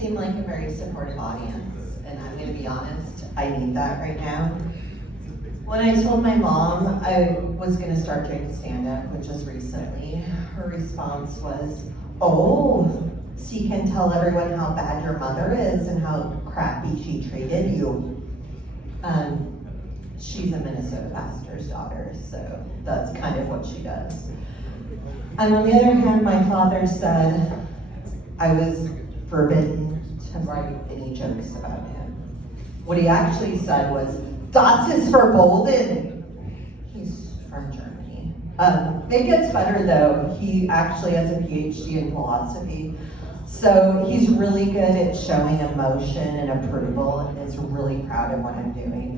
seem like a very supportive audience, and I'm gonna be honest, I need that right now. When I told my mom I was gonna start doing stand-up, which was recently, her response was, oh, so you can tell everyone how bad your mother is and how crappy she treated you. She's a Minnesota pastor's daughter, so that's kind of what she does. And on the other hand, my father said I was forbidden to write any jokes about him. What he actually said was, "Das ist verboten." He's from Germany. It gets better though. He actually has a PhD in philosophy. So he's really good at showing emotion and approval and is really proud of what I'm doing.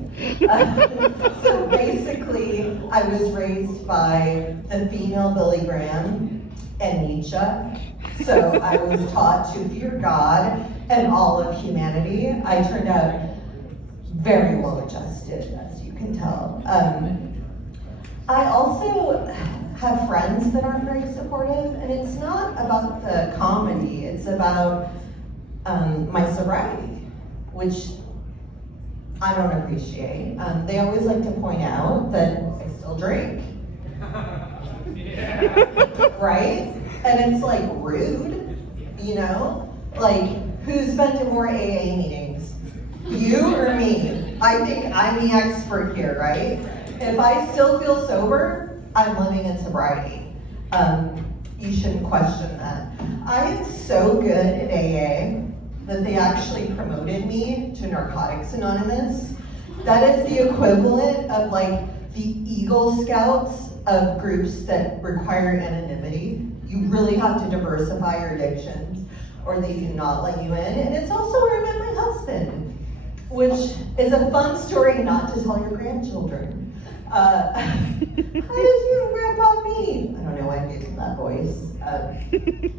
So basically, I was raised by the female Billy Graham and Nietzsche. So I was taught to fear God and all of humanity. I turned out very well adjusted, as you can tell. I also have friends that aren't very supportive, and it's not about the comedy, it's about my sobriety, which I don't appreciate. They always like to point out that I still drink. Right? And it's like rude, you know? Like, who's been to more AA meetings? You or me? I think I'm the expert here, right? If I still feel sober, I'm living in sobriety. You shouldn't question that. I am so good at AA that they actually promoted me to Narcotics Anonymous. That is the equivalent of like the Eagle Scouts of groups that require anonymity. You really have to diversify your addictions or they do not let you in. And it's also where I met my husband, which is a fun story not to tell your grandchildren. How did you and Grandpa meet? I don't know why I gave him that voice.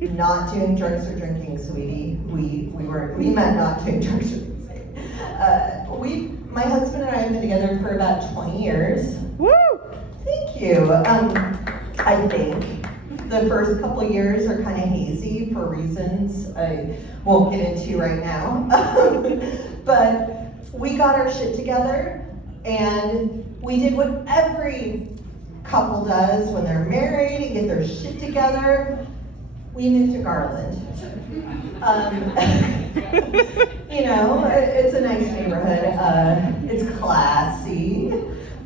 Not doing drugs or drinking, sweetie. We met not doing drugs or drinking. My husband and I have been together for about 20 years. Woo! Thank you. I think the first couple of years are kind of hazy for reasons I won't get into right now. But we got our shit together and we did what every couple does when they're married and get their shit together. We moved to Garland. You know, it's a nice neighborhood. It's classy.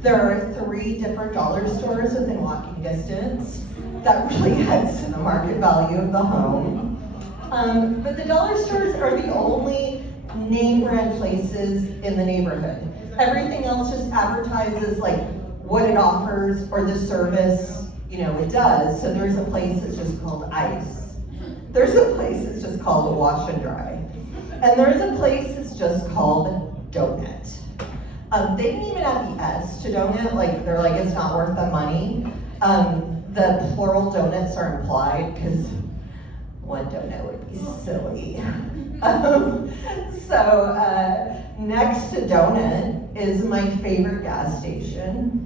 There are 3 different dollar stores within walking distance. That really adds to the market value of the home. But the dollar stores are the only name brand places in the neighborhood. Everything else just advertises like what it offers or the service, you know, it does. So there's a place that's just called Ice. There's a place that's just called Wash and Dry. And there's a place that's just called Donut. They didn't even add the S to donut, like they're like, it's not worth the money. The plural donuts are implied because one donut would be silly. Next to Donut is my favorite gas station.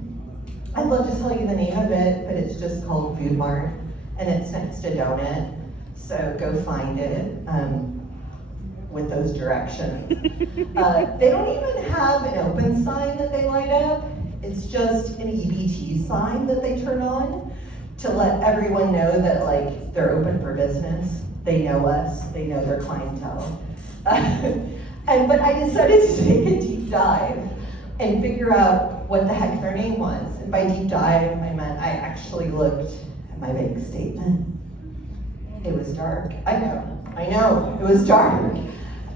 I'd love to tell you the name of it, but it's just called Food Mart, and it's next to Donut. So go find it with those directions. They don't even have an open sign that they light up. It's just an EBT sign that they turn on to let everyone know that like they're open for business. They know us, they know their clientele. But I decided to take a deep dive and figure out what the heck their name was. And by deep dive, I meant I actually looked at my bank statement. It was dark. I know, it was dark.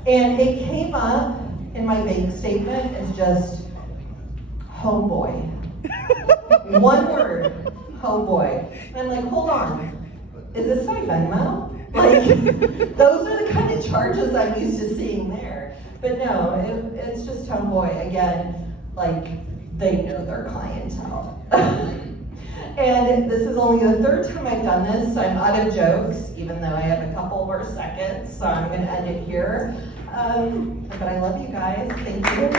And it came up in my bank statement as just homeboy. One word, homeboy. And I'm like, hold on, is this my Venmo? Like, those are the kind of charges I'm used to seeing there. But no, it's just homeboy. Again, like, they know their clientele. And this is only the 3rd time I've done this, so I'm out of jokes, even though I have a couple more seconds, so I'm gonna end it here. But I love you guys, thank you.